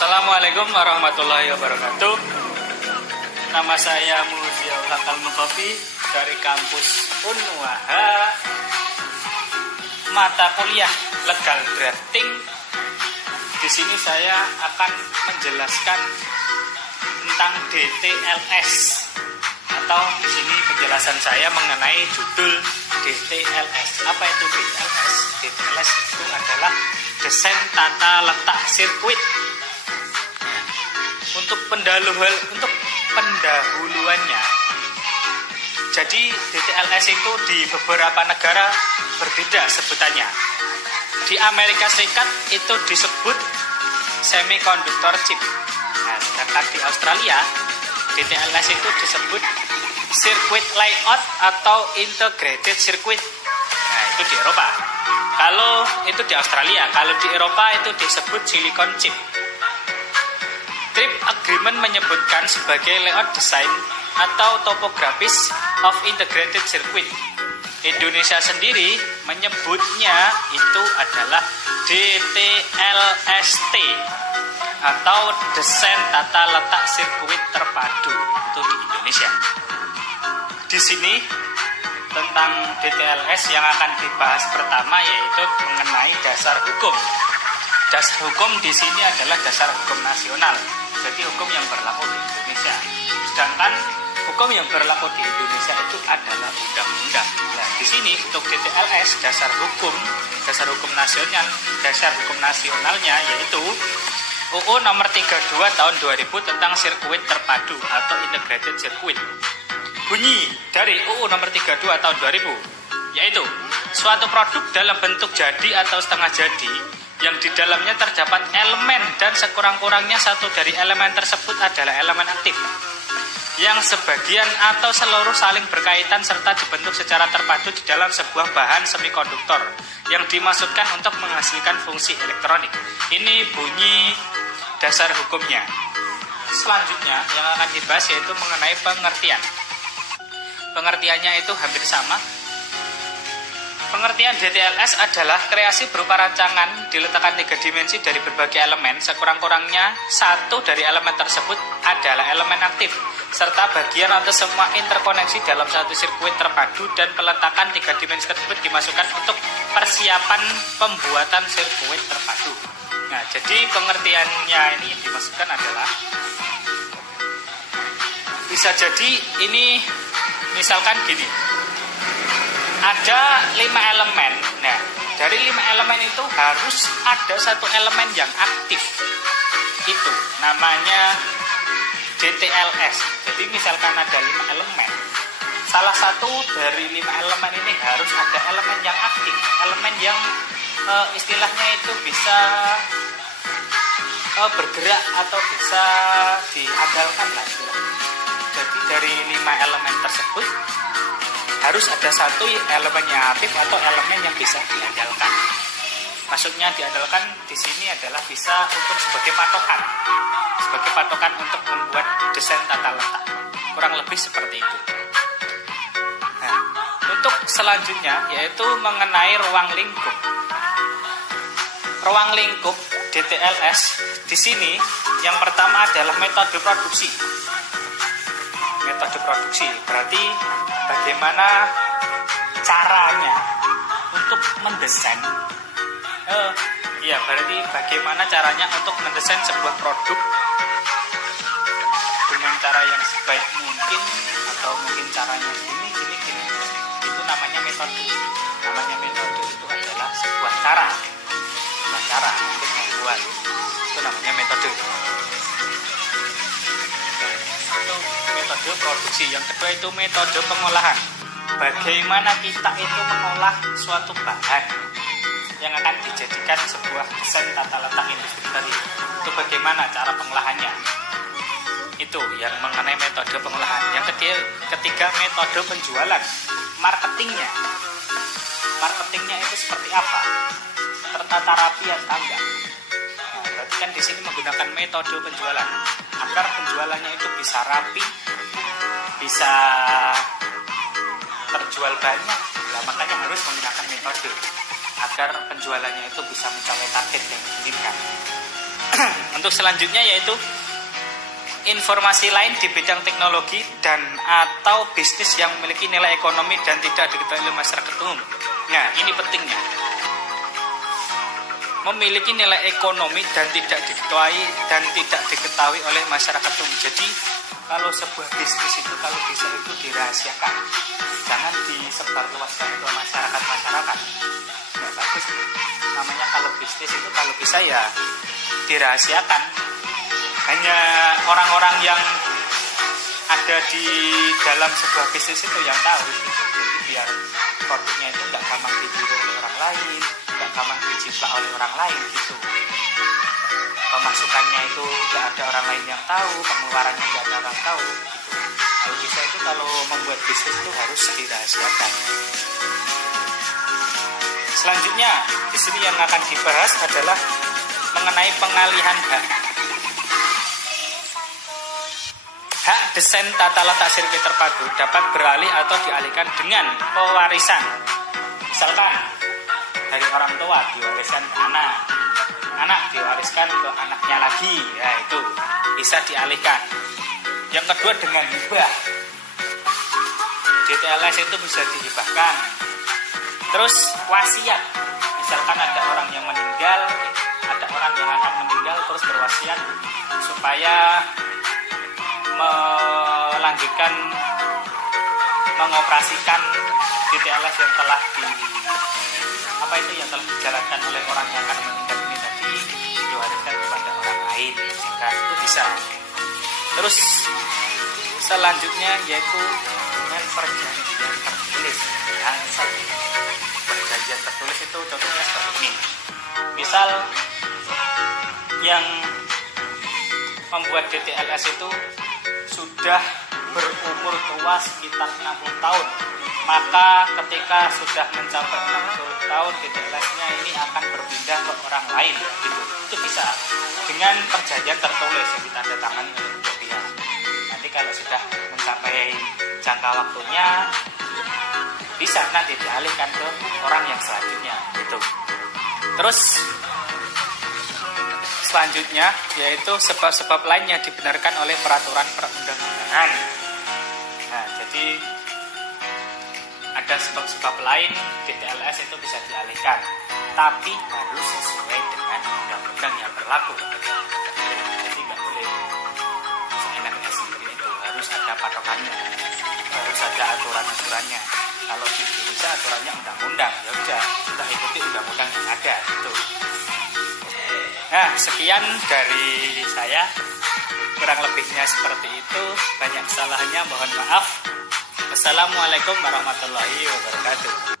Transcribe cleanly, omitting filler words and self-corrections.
Assalamualaikum warahmatullahi wabarakatuh. Nama saya Muziaul Hakal Mukofi dari kampus Unwaha, mata kuliah legal drafting. Di sini saya akan menjelaskan tentang DTLS, atau di sini penjelasan saya mengenai judul DTLS. Apa itu DTLS? DTLS itu adalah desain tata letak sirkuit. Untuk pendahuluannya, jadi DTLS itu di beberapa negara berbeda sebutannya. Di Amerika Serikat itu disebut semiconductor chip. Nah, sedangkan di Australia DTLS itu disebut circuit layout atau integrated circuit. Nah, itu di Eropa. Kalau itu di Australia, kalau di Eropa itu disebut silicon chip. TRIP Agreement menyebutkan sebagai layout design atau topografis of integrated circuit. Indonesia sendiri menyebutnya itu adalah DTLST atau desain tata letak sirkuit terpadu, itu di Indonesia. Di sini tentang DTLS yang akan dibahas pertama yaitu mengenai dasar hukum. Dasar hukum di sini adalah dasar hukum nasional. Jadi hukum yang berlaku di Indonesia. Sedangkan hukum yang berlaku di Indonesia itu adalah undang-undang. Nah, di sini untuk DTLS dasar hukum nasionalnya yaitu UU nomor 32 tahun 2000 tentang sirkuit terpadu atau integrated circuit. Bunyi dari UU nomor 32 tahun 2000 yaitu suatu produk dalam bentuk jadi atau setengah jadi yang di dalamnya terdapat elemen dan sekurang-kurangnya satu dari elemen tersebut adalah elemen aktif yang sebagian atau seluruh saling berkaitan serta dibentuk secara terpadu di dalam sebuah bahan semikonduktor yang dimaksudkan untuk menghasilkan fungsi elektronik. Ini bunyi dasar hukumnya. Selanjutnya yang akan dibahas yaitu mengenai pengertian. Pengertiannya itu hampir sama. Pengertian DTLS adalah kreasi berupa rancangan diletakkan 3 dimensi dari berbagai elemen, sekurang-kurangnya satu dari elemen tersebut adalah elemen aktif, serta bagian atau semua interkoneksi dalam satu sirkuit terpadu, dan peletakan 3 dimensi tersebut dimasukkan untuk persiapan pembuatan sirkuit terpadu. Nah, jadi pengertiannya ini yang dimasukkan adalah bisa jadi ini misalkan gini. Ada 5 elemen. Nah, dari 5 elemen itu harus ada satu elemen yang aktif. Itu namanya DTLS. Jadi misalkan ada 5 elemen, salah satu dari 5 elemen ini harus ada elemen yang aktif, elemen yang istilahnya itu bisa bergerak atau bisa diandalkan lah. Jadi dari 5 elemen tersebut harus ada satu elemen yang aktif atau elemen yang bisa diandalkan. Maksudnya diandalkan di sini adalah bisa untuk sebagai patokan untuk membuat desain tata letak. Kurang lebih seperti itu. Nah, untuk selanjutnya yaitu mengenai ruang lingkup. Ruang lingkup DTLS di sini yang pertama adalah metode produksi. Metode produksi berarti bagaimana caranya untuk mendesain. Berarti bagaimana caranya untuk mendesain sebuah produk dengan cara yang sebaik mungkin, atau mungkin caranya gini. Itu namanya metode. Namanya metode itu adalah sebuah cara untuk membuat. Itu namanya metode. Metode produksi. Yang kedua itu metode pengolahan. Bagaimana kita itu mengolah suatu bahan yang akan dijadikan sebuah desain tata letak industri tadi. Itu bagaimana cara pengolahannya. Itu yang mengenai metode pengolahan. Yang ketiga metode penjualan. Marketingnya itu seperti apa? Tertata rapi atau enggak? Nah, berarti kan di sini menggunakan metode penjualan agar penjualannya itu bisa rapi, bisa terjual banyak. Nah, makanya harus menggunakan metode agar penjualannya itu bisa mencapai target yang diinginkan. Untuk selanjutnya yaitu informasi lain di bidang teknologi dan atau bisnis yang memiliki nilai ekonomi dan tidak diketahui oleh masyarakat umum. Nah, ini pentingnya. Memiliki nilai ekonomi dan tidak diketahui oleh masyarakat umum. Jadi, kalau sebuah bisnis itu kalau bisa itu dirahasiakan. Jangan disebarluaskan ke masyarakat. Nggak bagus. Namanya kalau bisnis itu kalau bisa ya dirahasiakan. Hanya orang-orang yang ada di dalam sebuah bisnis itu yang tahu. Jadi biar produknya itu nggak gampang ditiru oleh orang lain, nggak gampang dijiplak oleh orang lain gitu. Pemasukannya itu nggak ada orang lain yang tahu, pengeluarannya nggak ada orang tahu gitu. Kalau bisa itu kalau membuat bisnis itu harus dirahasiakan. Selanjutnya di sini yang akan dibahas adalah mengenai pengalihan hak. Hak desain tata letak sirkuit terpadu dapat beralih atau dialihkan dengan pewarisan. Misalkan dari orang tua diwariskan ke anak, anak diwariskan ke anaknya lagi, ya itu bisa dialihkan. Yang kedua dengan hibah. DTLS itu bisa dihibahkan. Terus wasiat. Misalkan ada orang yang meninggal, ada orang yang akan meninggal terus berwasiat supaya melanjutkan mengoperasikan DTLS yang telah dijalankan oleh orang yang akan meninggal ini tadi diwariskan kepada orang lain, sehingga itu bisa. Terus selanjutnya yaitu dengan perjanjian tertulis. Perjanjian tertulis itu contohnya seperti ini. Misal yang membuat DTLS itu sudah berumur tua sekitar 60 tahun. Maka ketika sudah mencapai 60 tahun DTLS-nya ini akan berpindah ke orang lain gitu. Itu bisa dengan perjanjian tertulis yang ditandatangani oleh kedua pihak. Nanti kalau sudah mencapai jangka waktunya bisa nanti dialihkan ke orang yang selanjutnya gitu. Terus selanjutnya yaitu sebab-sebab lain yang dibenarkan oleh peraturan perundang-undangan. Nah, jadi ada sebab-sebab lain DTLS itu bisa dialihkan, tapi harus sesuai dengan undang-undang yang berlaku. Jadi nggak boleh seenaknya sendiri, itu harus ada patokannya, harus ada aturan-aturannya. Kalau di Indonesia aturannya undang-undang, ya udah kita ikuti undang-undang yang ada gitu. Nah, sekian dari saya. Kurang lebihnya seperti itu. Banyak kesalahannya, mohon maaf. Assalamualaikum warahmatullahi wabarakatuh.